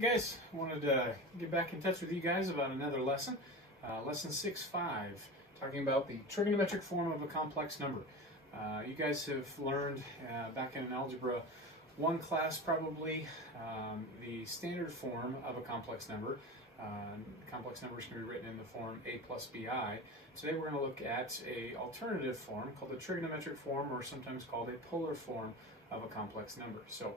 Hey guys, I wanted to get back in touch with you guys about another lesson, lesson 6.5, talking about the trigonometric form of a complex number. You guys have learned back in an Algebra 1 class probably the standard form of a complex number. Complex numbers can be written in the form a plus bi. Today we're going to look at an alternative form called the trigonometric form, or sometimes called a polar form of a complex number. So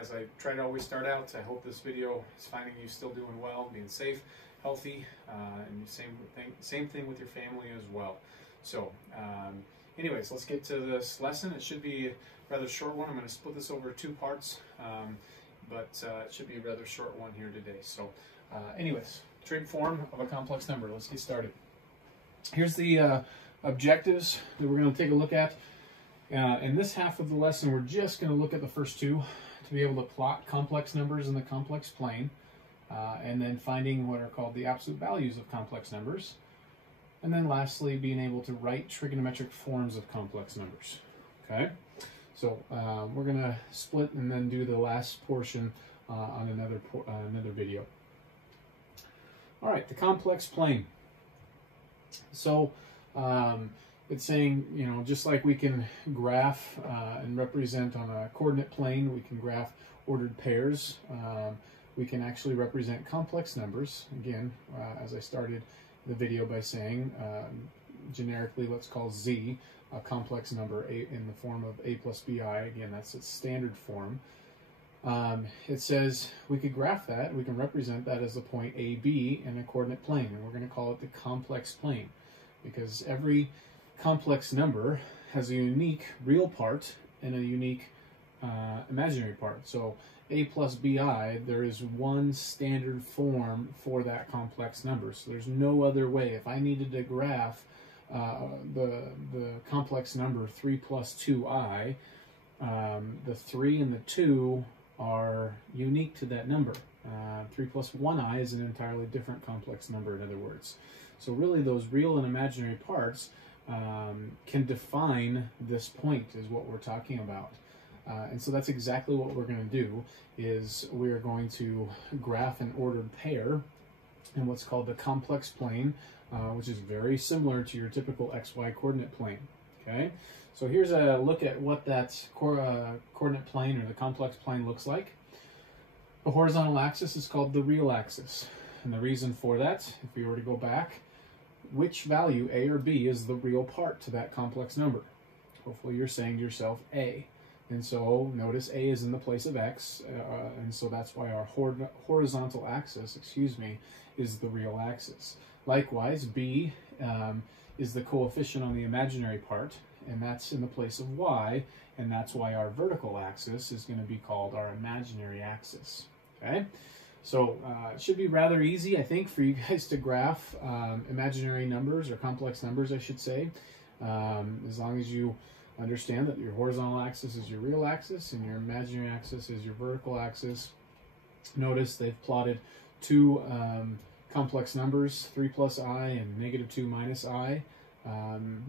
as I try to always start out, I hope this video is finding you still doing well, being safe, healthy, and same thing with your family as well. So anyways, let's get to this lesson. It should be a rather short one. I'm going to split this over 2 parts, but it should be a rather short one here today. So anyways, trig form of a complex number. Let's get started. Here's the objectives that we're going to take a look at. In this half of the lesson, we're just going to look at the first 2 to be able to plot complex numbers in the complex plane, and then finding what are called the absolute values of complex numbers, and then lastly being able to write trigonometric forms of complex numbers. Okay, so we're going to split and then do the last portion on another video. All right, the complex plane. So it's saying, you know, just like we can graph and represent on a coordinate plane, we can graph ordered pairs. We can actually represent complex numbers. Again, as I started the video by saying, generically, let's call Z a complex number in the form of a plus bi. Again, that's its standard form. It says we could graph that, we can represent that as the point AB in a coordinate plane, and we're going to call it the complex plane, because every complex number has a unique real part and a unique imaginary part. So a plus bi, there is one standard form for that complex number. So there's no other way. If I needed to graph the complex number 3 plus 2i, the 3 and the 2 are unique to that number. 3 plus 1i is an entirely different complex number, in other words. So really those real and imaginary parts can define this point, is what we're talking about. And so that's exactly what we're going to do, is we're going to graph an ordered pair in what's called the complex plane, which is very similar to your typical XY coordinate plane. Okay, so here's a look at what that coordinate plane or the complex plane looks like. The horizontal axis is called the real axis. And the reason for that, if we were to go back, which value, A or B, is the real part to that complex number? Hopefully you're saying to yourself A. And so notice A is in the place of X, and so that's why our horizontal axis, is the real axis. Likewise, B is the coefficient on the imaginary part, and that's in the place of Y, and that's why our vertical axis is going to be called our imaginary axis. Okay? So it should be rather easy, I think, for you guys to graph imaginary numbers, or complex numbers, I should say, as long as you understand that your horizontal axis is your real axis and your imaginary axis is your vertical axis. Notice they've plotted 2 complex numbers, 3 plus I and negative 2 minus I,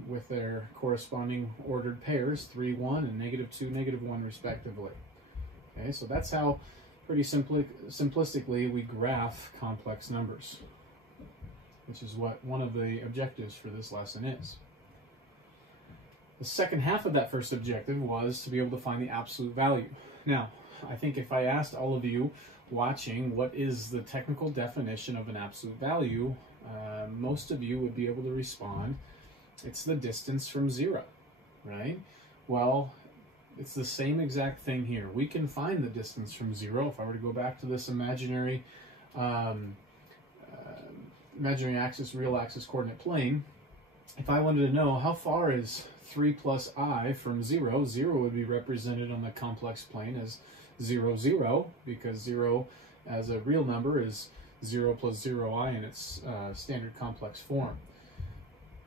with their corresponding ordered pairs, 3, 1, and negative 2, negative 1, respectively. Okay, so that's how, pretty simplistically, we graph complex numbers, which is what one of the objectives for this lesson is. The second half of that first objective was to be able to find the absolute value. Now, I think if I asked all of you watching what is the technical definition of an absolute value, most of you would be able to respond, it's the distance from 0, right? Well, it's the same exact thing here. We can find the distance from 0. If I were to go back to this imaginary axis, real axis coordinate plane, if I wanted to know how far is 3 plus I from 0, 0 would be represented on the complex plane as 0, 0, because 0 as a real number is 0 plus 0i in its standard complex form.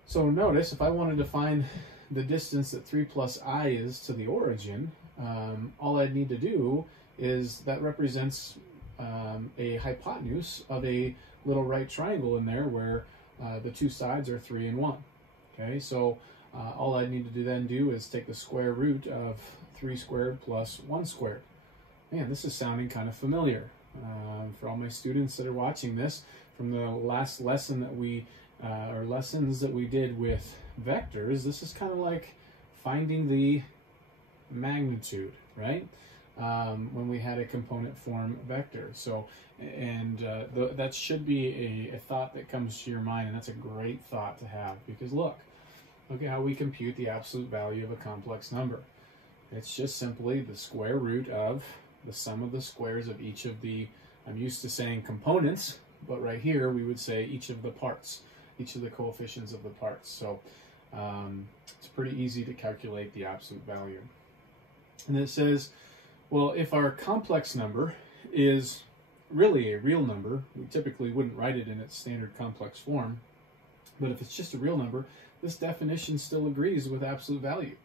So notice, if I wanted to find the distance that 3 plus I is to the origin, all I'd need to do is, that represents a hypotenuse of a little right triangle in there where the 2 sides are 3 and 1. Okay, so all I need to then do is take the square root of 3 squared plus 1 squared. Man, this is sounding kind of familiar. For all my students that are watching this, from the last lesson that we, or lessons that we did with vectors, this is kind of like finding the magnitude, right? When we had a component form vector. So, and that should be a thought that comes to your mind, and that's a great thought to have, because look at how we compute the absolute value of a complex number. It's just simply the square root of the sum of the squares of each of the, I'm used to saying components, but right here we would say each of the parts, each of the coefficients of the parts. So it's pretty easy to calculate the absolute value. And it says, well, if our complex number is really a real number, we typically wouldn't write it in its standard complex form, but if it's just a real number, this definition still agrees with absolute value.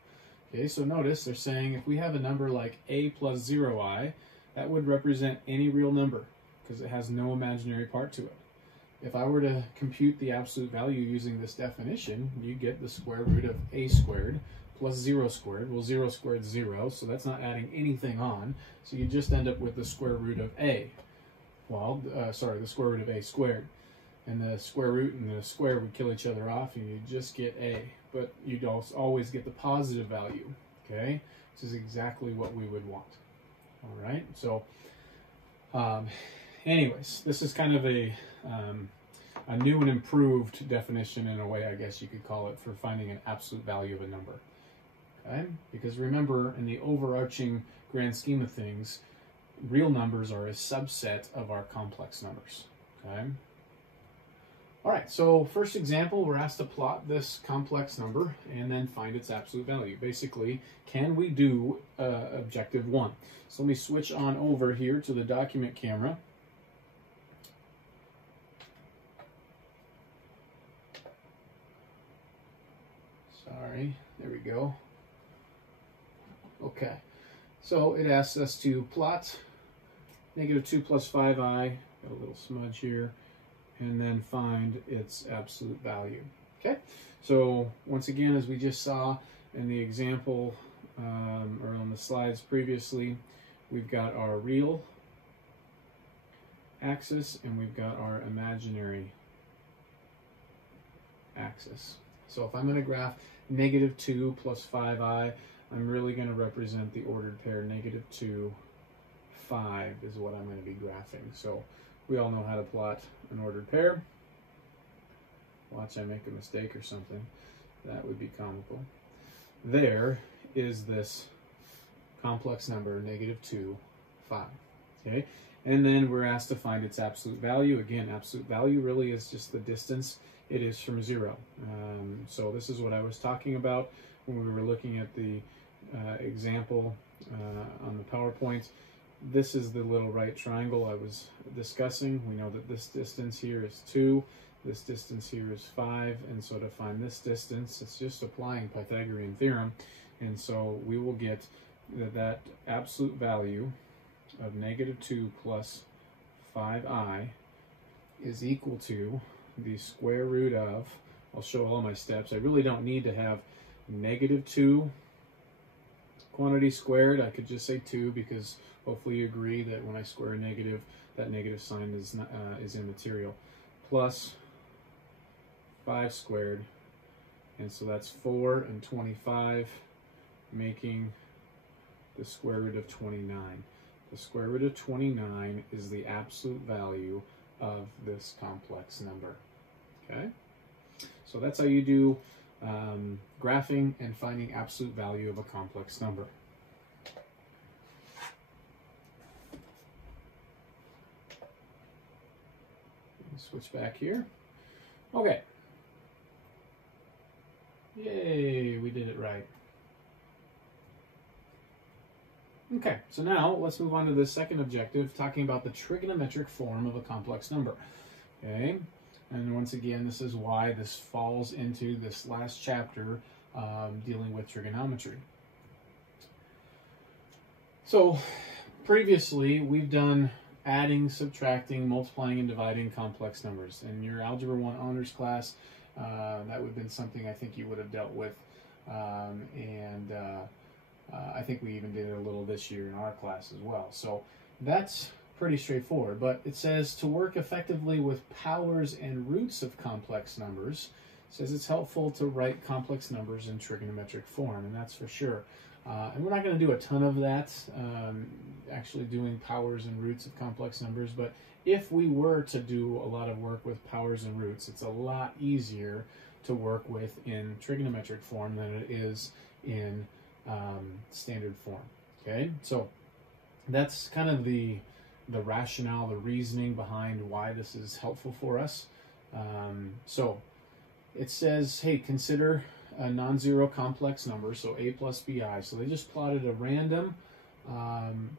Okay, so notice they're saying if we have a number like a plus 0i, that would represent any real number because it has no imaginary part to it. If I were to compute the absolute value using this definition, you get the square root of a squared plus 0 squared. Well, 0 squared is 0, so that's not adding anything on. So you just end up with the square root of a. Well, the square root of a squared. And the square root and the square would kill each other off, and you just get a. But you'd always get the positive value, okay? This is exactly what we would want, all right? So, anyways, this is kind of a new and improved definition in a way, I guess you could call it, for finding an absolute value of a number, okay? Because remember, in the overarching grand scheme of things, real numbers are a subset of our complex numbers, okay? All right, so first example, we're asked to plot this complex number and then find its absolute value. Basically, can we do objective 1? So let me switch on over here to the document camera. Sorry, there we go. Okay, so it asks us to plot -2 plus 5i, got a little smudge here, and then find its absolute value. Okay, so once again, as we just saw in the example or on the slides previously, we've got our real axis and we've got our imaginary axis. So if I'm going to graph -2 plus 5i, I'm really going to represent the ordered pair -2, 5 is what I'm going to be graphing. So we all know how to plot an ordered pair. Watch I make a mistake or something. That would be comical. There is this complex number, -2, 5. Okay, and then we're asked to find its absolute value. Again, absolute value really is just the distance it is from 0. So this is what I was talking about when we were looking at the example on the PowerPoint. This is the little right triangle I was discussing. We know that this distance here is 2, this distance here is 5, and so to find this distance, it's just applying Pythagorean theorem, and so we will get that absolute value of -2 plus 5i is equal to the square root of, I'll show all my steps. I really don't need to have -2 quantity squared. I could just say 2 because hopefully you agree that when I square a negative, that negative sign is immaterial. Plus 5 squared, and so that's 4 and 25, making the square root of 29. The square root of 29 is the absolute value of this complex number. Okay? So that's how you do graphing and finding absolute value of a complex number. Switch back here. Okay. Yay, we did it right. Okay, so now let's move on to the second objective, talking about the trigonometric form of a complex number. Okay, and once again, this is why this falls into this last chapter dealing with trigonometry. So previously, we've done adding, subtracting, multiplying, and dividing complex numbers. In your Algebra 1 honors class, that would have been something I think you would have dealt with. I think we even did it a little this year in our class as well. So that's pretty straightforward. But it says to work effectively with powers and roots of complex numbers. It says it's helpful to write complex numbers in trigonometric form, and that's for sure. And we're not going to do a ton of that, actually doing powers and roots of complex numbers, but if we were to do a lot of work with powers and roots, it's a lot easier to work with in trigonometric form than it is in standard form. Okay, so that's kind of the rationale, the reasoning behind why this is helpful for us. So it says, hey, consider a non-zero complex number, so a plus bi. So they just plotted a random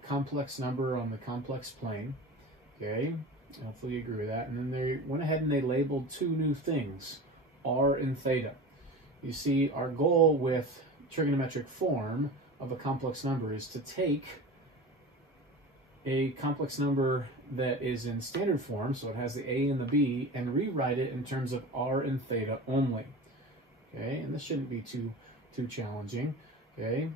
complex number on the complex plane. Okay, hopefully you agree with that. And then they went ahead and they labeled two new things, r and theta. You see, our goal with trigonometric form of a complex number is to take a complex number that is in standard form, so it has the a and the b, and rewrite it in terms of r and theta only. Okay, and this shouldn't be too challenging. Okay,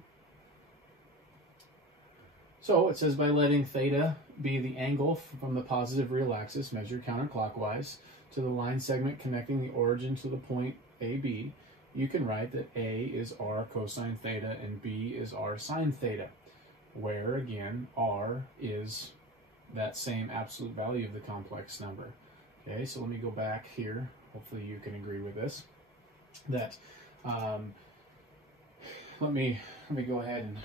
so it says by letting theta be the angle from the positive real axis measured counterclockwise to the line segment connecting the origin to the point AB, you can write that A is r cosine theta and B is r sine theta, where again r is that same absolute value of the complex number. Okay, so let me go back here. Hopefully you can agree with this. That let me go ahead and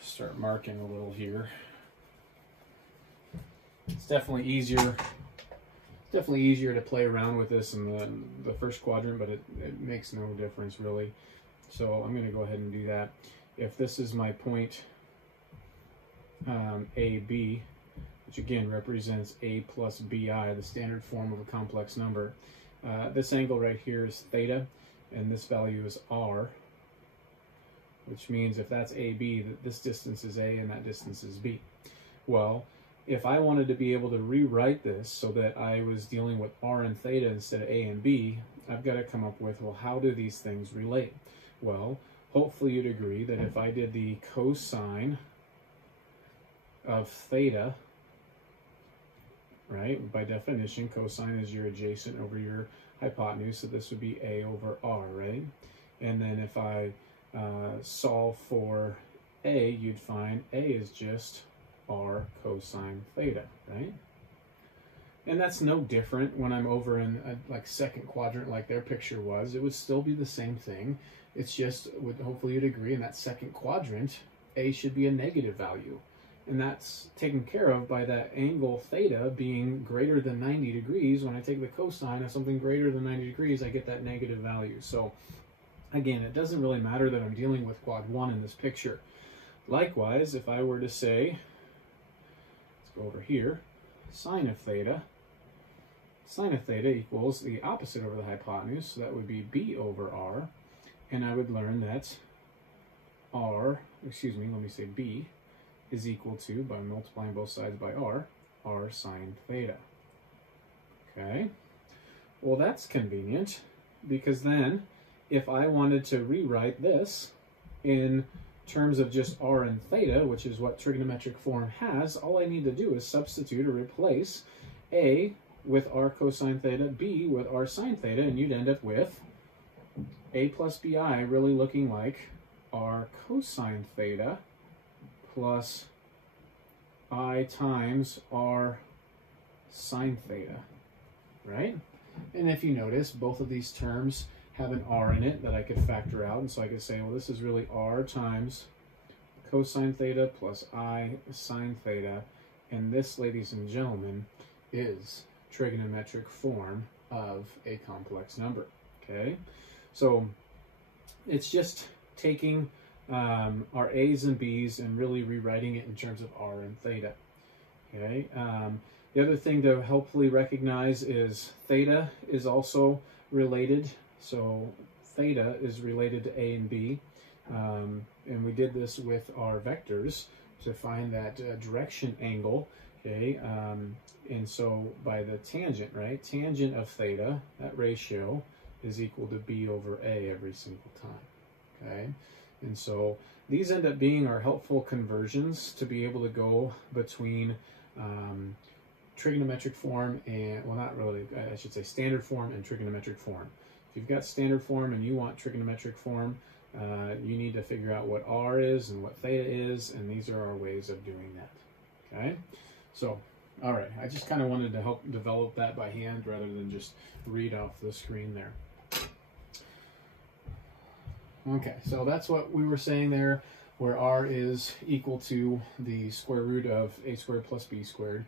start marking a little here. It's definitely easier to play around with this in the first quadrant, but it makes no difference really. So I'm going to go ahead and do that. If this is my point AB, which again represents a plus bi, the standard form of a complex number, this angle right here is theta, and this value is r, which means if that's AB, that this distance is A and that distance is B. Well, if I wanted to be able to rewrite this so that I was dealing with r and theta instead of A and B, I've got to come up with, well, how do these things relate? Well, hopefully you'd agree that if I did the cosine of theta, right, by definition, cosine is your adjacent over your hypotenuse, so this would be A over r, right? And then if I solve for A, you'd find A is just r cosine theta, right? And that's no different when I'm over in like second quadrant like their picture was. It would still be the same thing. It's just, hopefully you'd agree, in that second quadrant, A should be a negative value. And that's taken care of by that angle theta being greater than 90 degrees. When I take the cosine of something greater than 90 degrees, I get that negative value. So again, it doesn't really matter that I'm dealing with quad 1 in this picture. Likewise, if I were to say, let's go over here, sine of theta equals the opposite over the hypotenuse, so that would be b over r, and I would learn that b is equal to, by multiplying both sides by r sine theta. Okay, well that's convenient, because then if I wanted to rewrite this in terms of just r and theta, which is what trigonometric form has, all I need to do is substitute or replace a with r cosine theta, b with r sine theta, and you'd end up with a plus bi really looking like r cosine theta plus I times r sine theta, right? And if you notice, both of these terms have an r in it that I could factor out, and so I could say, well, this is really r times cosine theta plus I sine theta, and this, ladies and gentlemen, is trigonometric form of a complex number. Okay, so it's just taking our a's and b's and really rewriting it in terms of r and theta. Okay, the other thing to hopefully recognize is theta is also related. So theta is related to a and b, and we did this with our vectors to find that direction angle. Okay, and so by the tangent, right, tangent of theta, that ratio is equal to b over a every single time. Okay, And so these end up being our helpful conversions to be able to go between trigonometric form and, well, not really, I should say standard form and trigonometric form. If you've got standard form and you want trigonometric form, you need to figure out what r is and what theta is, and these are our ways of doing that. Okay, so all right, I just kind of wanted to help develop that by hand rather than just read off the screen there. Okay, so that's what we were saying there, where r is equal to the square root of a squared plus b squared.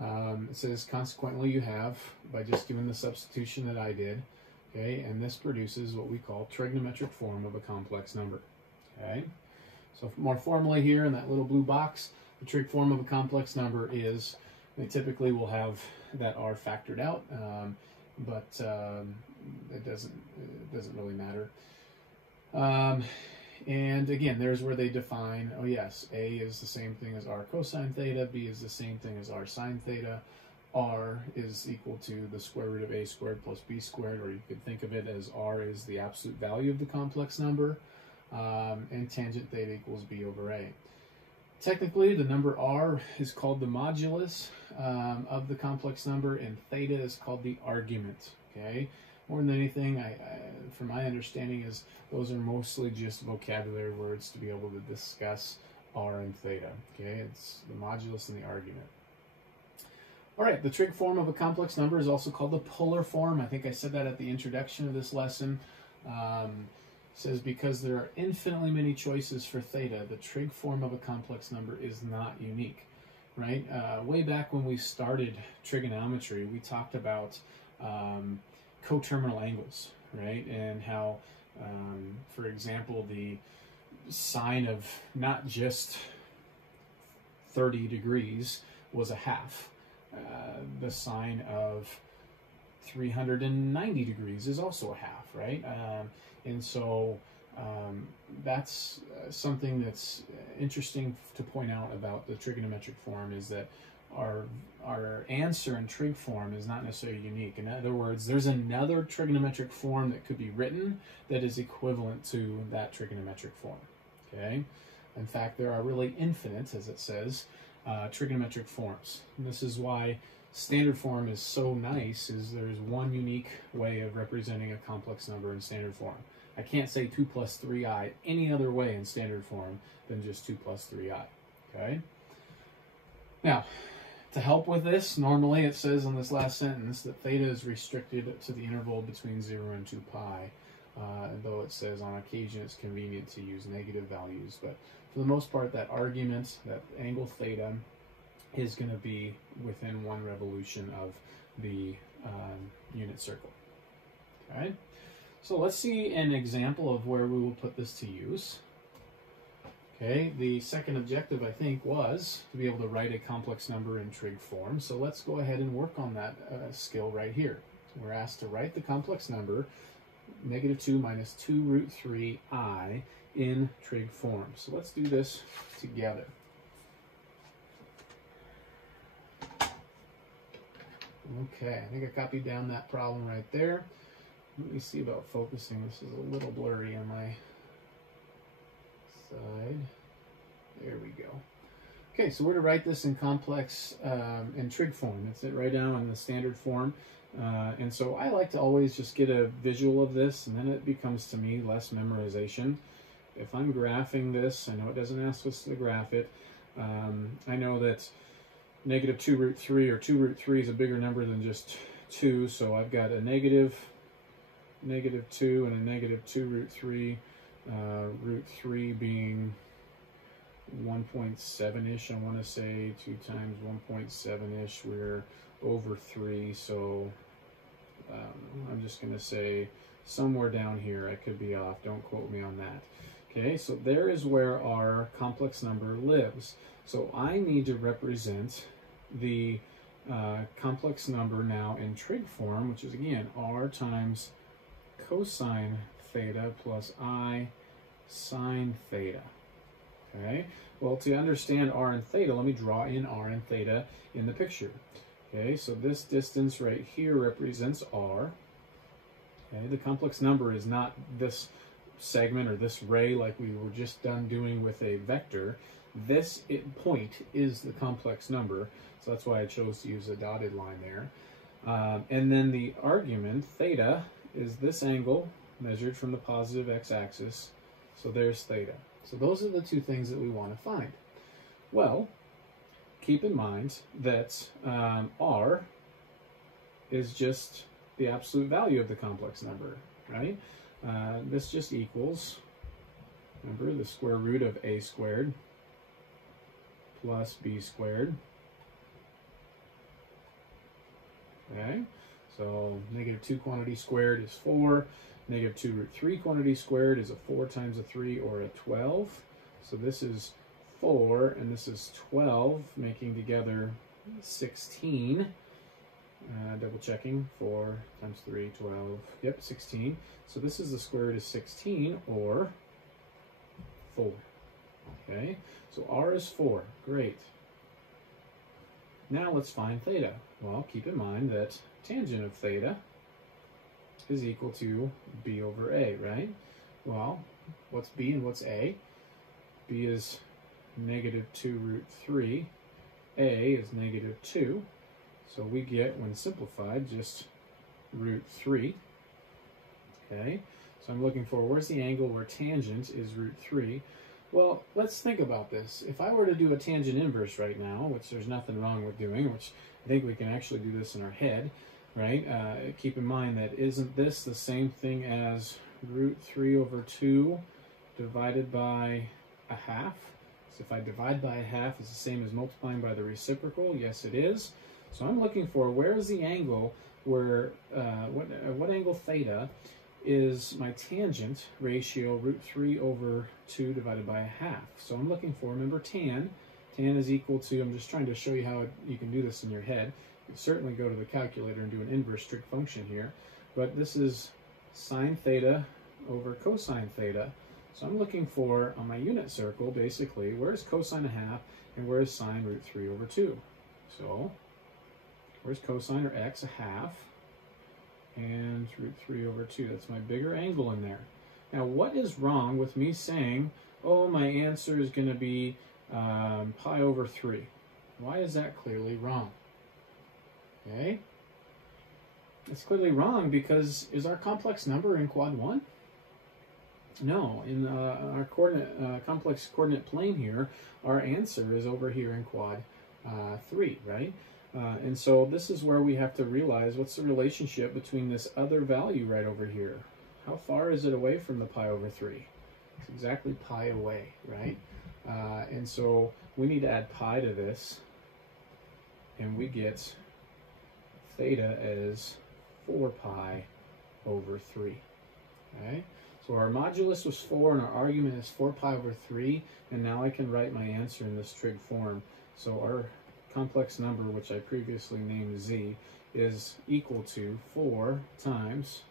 It says consequently you have, by just doing the substitution that I did, okay, and this produces what we call trigonometric form of a complex number. Okay, so more formally here in that little blue box, the trig form of a complex number is, they typically will have that r factored out, but it doesn't really matter. And again, there's where they define, oh yes, a is the same thing as r cosine theta, b is the same thing as r sine theta, r is equal to the square root of a squared plus b squared, or you could think of it as r is the absolute value of the complex number, and tangent theta equals b over a. Technically, the number r is called the modulus of the complex number, and theta is called the argument. Okay, more than anything, from my understanding, is those are mostly just vocabulary words to be able to discuss r and theta. Okay, it's the modulus and the argument. All right, the trig form of a complex number is also called the polar form. I think I said that at the introduction of this lesson. Says because there are infinitely many choices for theta, the trig form of a complex number is not unique, right? Way back when we started trigonometry, we talked about coterminal angles, right? And how, for example, the sine of not just 30 degrees was a half. The sine of 390 degrees is also a half, right? And so that's something that's interesting to point out about the trigonometric form, is that our answer in trig form is not necessarily unique. In other words, there's another trigonometric form that could be written that is equivalent to that trigonometric form. Okay? In fact, there are really infinite, as it says, trigonometric forms. And this is why standard form is so nice, is there's one unique way of representing a complex number in standard form. I can't say 2 plus 3i any other way in standard form than just 2 plus 3i. Okay? Now, to help with this, normally it says in this last sentence that theta is restricted to the interval between 0 and 2 pi, though it says on occasion it's convenient to use negative values. But for the most part, that argument, that angle theta, is going to be within 1 revolution of the unit circle. Okay, so let's see an example of where we will put this to use. Okay, the second objective, I think, was to be able to write a complex number in trig form. So let's go ahead and work on that skill right here. We're asked to write the complex number -2 minus 2 root 3i in trig form. So let's do this together. Okay, I think I copied down that problem right there. Let me see about focusing. This is a little blurry on my side. There we go. Okay, so we're to write this in complex, in trig form. That's it right now in the standard form. And so I like to always just get a visual of this, and then it becomes, to me, less memorization. If I'm graphing this, I know it doesn't ask us to graph it. I know that -2 root 3 or 2 root 3 is a bigger number than just 2, so I've got a -2 and a -2 root 3, root 3 being 1.7-ish, I want to say. 2 times 1.7-ish, we're over 3, so I'm just going to say somewhere down here. I could be off, don't quote me on that. Okay, so there is where our complex number lives. So I need to represent the complex number now in trig form, which is, again, r times cosine theta plus I sine theta. Okay, well, to understand r and theta, let me draw in r and theta in the picture. Okay, so this distance right here represents r. Okay, the complex number is not this segment or this ray like we were just done doing with a vector, this point is the complex number, so that's why I chose to use a dotted line there. And then the argument, theta, is this angle measured from the positive x-axis, so there's theta. So those are the two things that we want to find. Well, keep in mind that r is just the absolute value of the complex number, right? This just equals, remember, the square root of a squared plus b squared. Okay, so negative 2 quantity squared is 4. Negative 2 root 3 quantity squared is a 4 times a 3, or a 12. So this is 4, and this is 12, making together 16. Double checking, 4 times 3, 12, yep, 16. So this is the square root of 16, or 4. Okay, so r is 4, great. Now let's find theta. Well, keep in mind that tangent of theta is equal to b over a, right? Well, what's b and what's a? B is negative 2 root 3. A is negative 2. So we get, when simplified, just root 3. Okay, so I'm looking for, where's the angle where tangent is root 3? Well, let's think about this. If I were to do a tangent inverse right now, which there's nothing wrong with doing, which I think we can actually do this in our head, right? Keep in mind that isn't this the same thing as root 3 over 2 divided by a half? So if I divide by a half, it's the same as multiplying by the reciprocal. Yes, it is. So I'm looking for, where is the angle where, what angle theta is my tangent ratio root 3 over 2 divided by a half. So I'm looking for, remember, tan is equal to, I'm just trying to show you how you can do this in your head. You can certainly go to the calculator and do an inverse trig function here, but this is sine theta over cosine theta. So I'm looking for, on my unit circle, basically, where's cosine a half and where's sine root 3 over 2? So where's cosine, or x, a half, and root 3 over 2. That's my bigger angle in there. Now, what is wrong with me saying, oh, my answer is going to be pi over 3? Why is that clearly wrong? Okay? It's clearly wrong because, is our complex number in quad 1? No, in our complex coordinate plane here, our answer is over here in quad 3, right? And so this is where we have to realize, what's the relationship between this other value right over here? How far is it away from the pi over 3? It's exactly pi away, right? And so we need to add pi to this, and we get theta as 4 pi over 3, okay? So our modulus was 4, and our argument is 4 pi over 3, and now I can write my answer in this trig form. So our complex number, which I previously named z, is equal to 4 times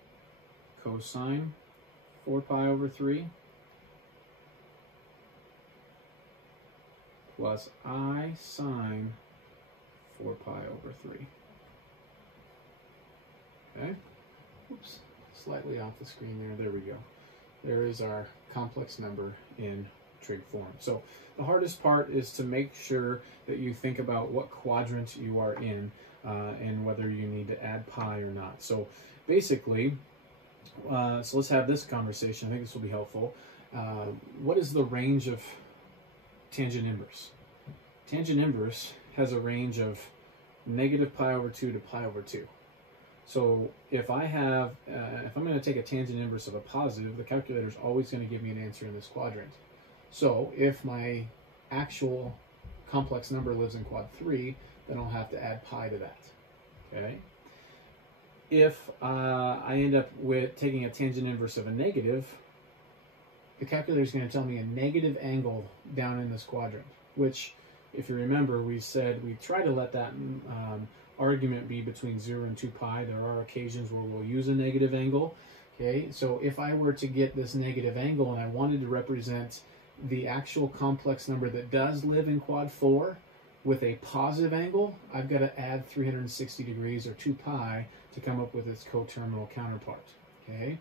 cosine 4 pi over 3 plus I sine 4 pi over 3. Okay? Oops, slightly off the screen there. There we go. There is our complex number in trig form. So the hardest part is to make sure that you think about what quadrant you are in and whether you need to add pi or not. So basically, so let's have this conversation. I think this will be helpful. What is the range of tangent inverse? Tangent inverse has a range of negative pi over 2 to pi over 2. So if I have, if I'm going to take a tangent inverse of a positive, the calculator is always going to give me an answer in this quadrant. So if my actual complex number lives in quad 3, then I'll have to add pi to that. Okay. If I end up with taking a tangent inverse of a negative, the calculator is going to tell me a negative angle down in this quadrant, which, if you remember, we said we try to let that argument be between 0 and 2 pi. There are occasions where we'll use a negative angle. Okay, so if I were to get this negative angle and I wanted to represent the actual complex number that does live in quad 4 with a positive angle, I've got to add 360 degrees, or 2 pi, to come up with its coterminal counterpart. Okay.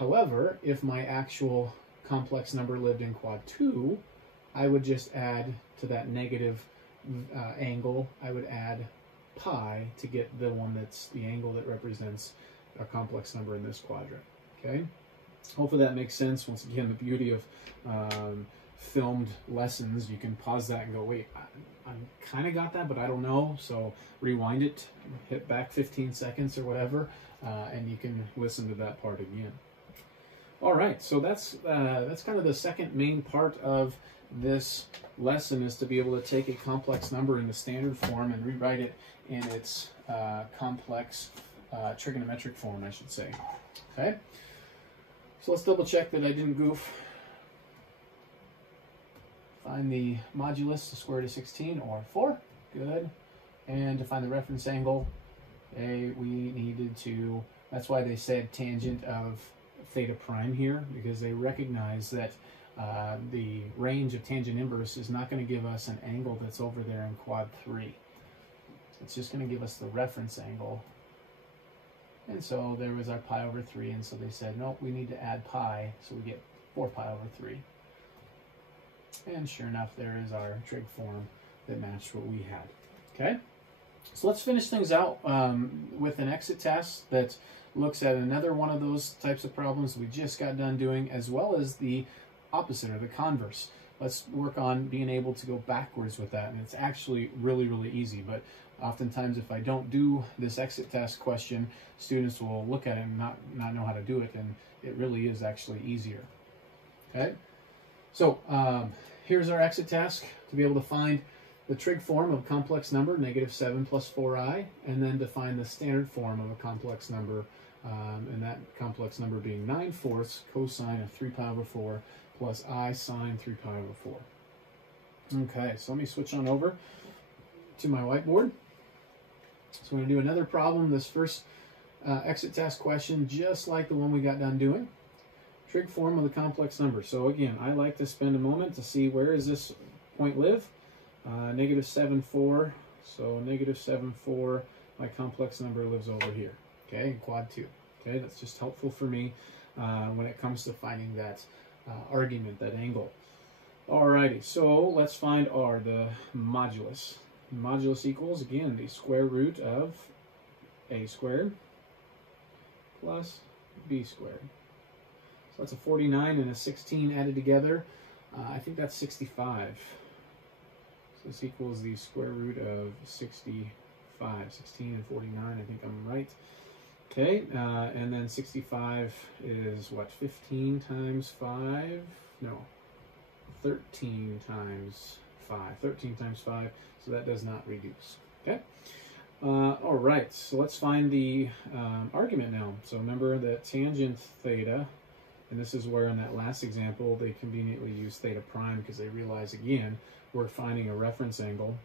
However, if my actual complex number lived in quad 2, I would just add to that negative angle, I would add pi to get the one that's the angle that represents a complex number in this quadrant. Okay? Hopefully that makes sense. Once again, the beauty of filmed lessons, you can pause that and go, wait, I kind of got that, but I don't know. So rewind it, hit back 15 seconds or whatever, and you can listen to that part again. All right, so that's kind of the second main part of this lesson, is to be able to take a complex number in the standard form and rewrite it in its complex trigonometric form, I should say. Okay, so let's double check that I didn't goof. Find the modulus, the square root of 16, or 4. Good. And to find the reference angle, we needed to, that's why they said tangent of theta prime here, because they recognize that the range of tangent inverse is not going to give us an angle that's over there in quad 3. It's just going to give us the reference angle. And so there was our pi over 3, and so they said, nope, we need to add pi, so we get 4 pi over 3. And sure enough, there is our trig form that matched what we had. Okay, so let's finish things out with an exit test that looks at another one of those types of problems we just got done doing, as well as the opposite, or the converse. Let's work on being able to go backwards with that, and it's actually really, really easy. But oftentimes, if I don't do this exit test question, students will look at it and not know how to do it, and it really is actually easier. Okay, so here's our exit task to be able to find the trig form of a complex number, -7 plus 4i, and then define the standard form of a complex number, and that complex number being 9/4 cosine of 3 pi over 4 plus I sine 3 pi over 4. Okay, so let me switch on over to my whiteboard. So we're going to do another problem, this first exit task question, just like the one we got done doing. Trig form of the complex number. So again, I like to spend a moment to see where does this point live. -7, 4. So -7, 4, my complex number lives over here. Okay, in quad 2. Okay, that's just helpful for me when it comes to finding that argument, that angle. Alrighty, so let's find the modulus. Modulus equals, again, the square root of a squared plus b squared. So that's a 49 and a 16 added together. I think that's 65. So this equals the square root of 65. 16 and 49, I think I'm right. Okay, and then 65 is what, 15 times 5? No, 13 times 5. 13 times 5, so that does not reduce. Okay, all right, so let's find the argument now. So remember that tangent theta, and this is where in that last example they conveniently use theta prime because they realize, again, we're finding a reference angle.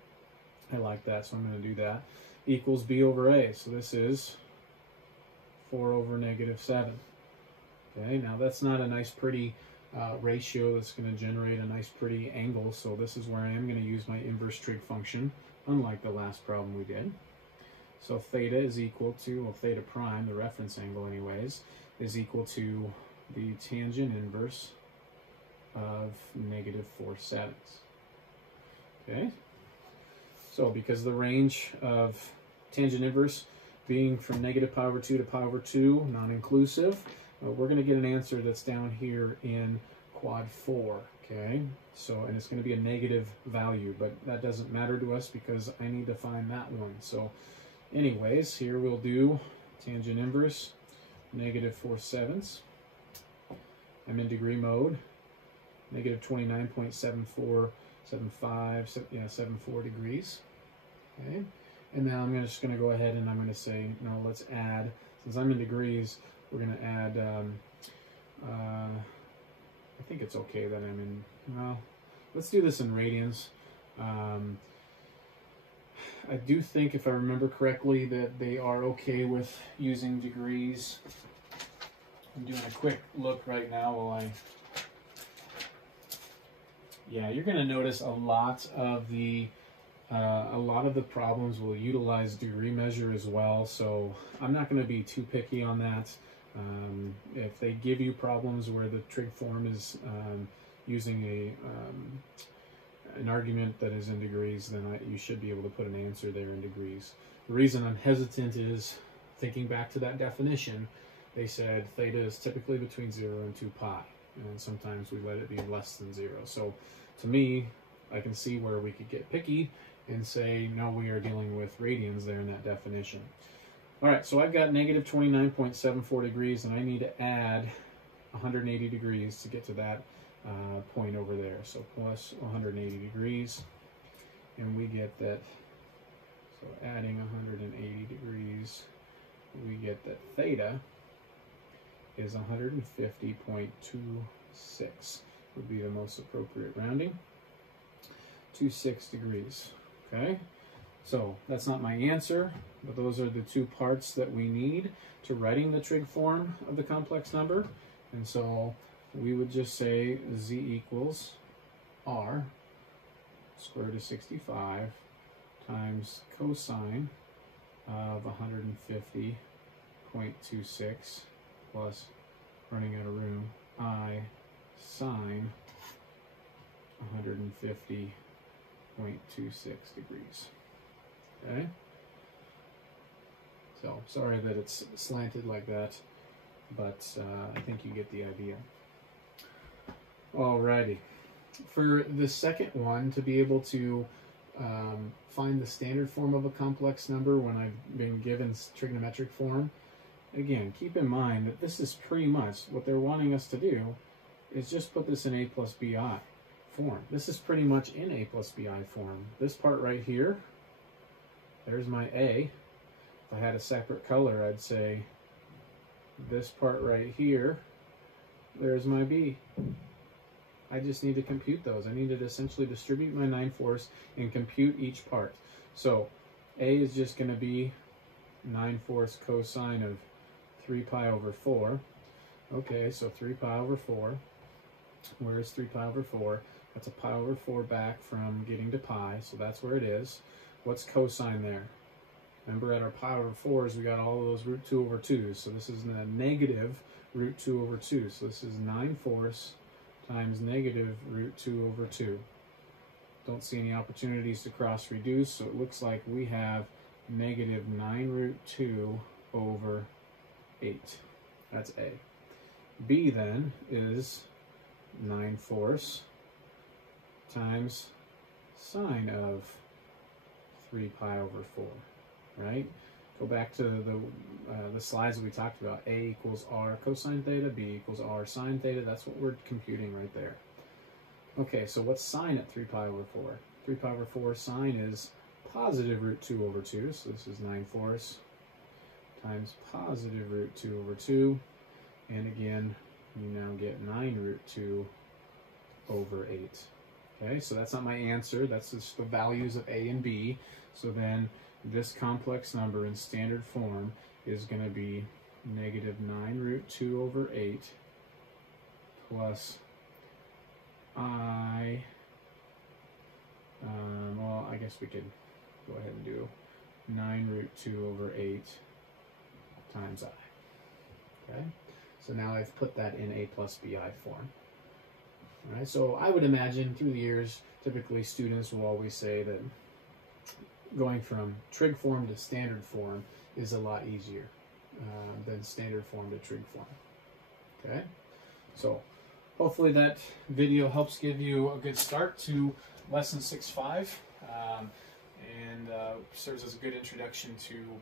I like that, so I'm going to do that. Equals b over a, so this is 4 over -7. Okay, now that's not a nice pretty ratio that's going to generate a nice pretty angle, so this is where I am going to use my inverse trig function, unlike the last problem we did. So theta is equal to, well, theta prime, the reference angle anyways, is equal to the tangent inverse of -4/7. Okay, so because the range of tangent inverse being from -pi over 2 to pi over 2, non-inclusive, we're going to get an answer that's down here in quad 4. Okay, so, and it's going to be a negative value, but that doesn't matter to us because I need to find that one. So anyways, here we'll do tangent inverse -4/7. I'm in degree mode, -29.7475, 74 degrees. Okay, and now I'm just going to go ahead and I'm going to say, no, let's add, since I'm in degrees, we're going to add, I think it's okay that I'm in, well, let's do this in radians. I do think, if I remember correctly, that they are okay with using degrees. I'm doing a quick look right now while yeah, you're going to notice a lot of the problems will utilize degree measure as well, so I'm not going to be too picky on that. If they give you problems where the trig form is using an argument that is in degrees, then you should be able to put an answer there in degrees. The reason I'm hesitant is, thinking back to that definition, they said theta is typically between 0 and 2 pi, and sometimes we let it be less than 0. So to me, I can see where we could get picky and say, no, we are dealing with radians there in that definition. All right, so I've got negative 29.74 degrees, and I need to add 180 degrees to get to that point over there. So plus 180 degrees, and we get that. So adding 180 degrees, we get that theta is 150.26 would be the most appropriate rounding. 26 degrees. Okay, so that's not my answer, but those are the two parts that we need to writing the trig form of the complex number. And so we would just say z equals r square root of 65 times cosine of 150.26 plus, running out of room, I sine 150.26 degrees. Okay? So, sorry that it's slanted like that, but I think you get the idea. Alrighty. For the second one, to be able to find the standard form of a complex number when I've been given trigonometric form, again, keep in mind that this is pretty much what they're wanting us to do is just put this in a plus bi form. This is pretty much in a plus bi form. This part right here, there's my a. If I had a separate color, I'd say this part right here, there's my b. I just need to compute those. I need to essentially distribute my 9/4 and compute each part. So a is just going to be 9/4 cosine of 3 pi over 4. Okay, so 3 pi over 4. Where is 3 pi over 4? That's a pi over 4 back from getting to pi, so that's where it is. What's cosine there? Remember, at our pi over 4s, we got all of those root 2 over 2s. So this is a negative root 2 over 2. So this is 9/4 times negative root 2 over 2. Don't see any opportunities to cross reduce, so it looks like we have negative 9 root 2 over 8. That's A. B then is 9/4 times sine of 3 pi over 4, right? Go back to the slides that we talked about. A equals r cosine theta, B equals r sine theta. That's what we're computing right there. Okay, so what's sine at 3 pi over 4? 3 pi over 4 sine is positive root 2 over 2. So this is 9/4 times positive root 2 over 2. And again, you now get 9 root 2 over 8. Okay, so that's not my answer. That's just the values of A and B. So then this complex number in standard form is going to be negative 9 root 2 over 8 plus I, well, I guess we could go ahead and do 9 root 2 over 8 times I. Okay, so now I've put that in A plus BI form. All right, so I would imagine through the years, typically students will always say that going from trig form to standard form is a lot easier than standard form to trig form. Okay, so hopefully that video helps give you a good start to lesson 6.5 and serves as a good introduction to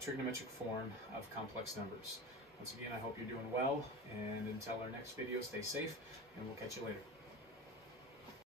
trigonometric form of complex numbers. Once again, I hope you're doing well, and until our next video, stay safe, and we'll catch you later.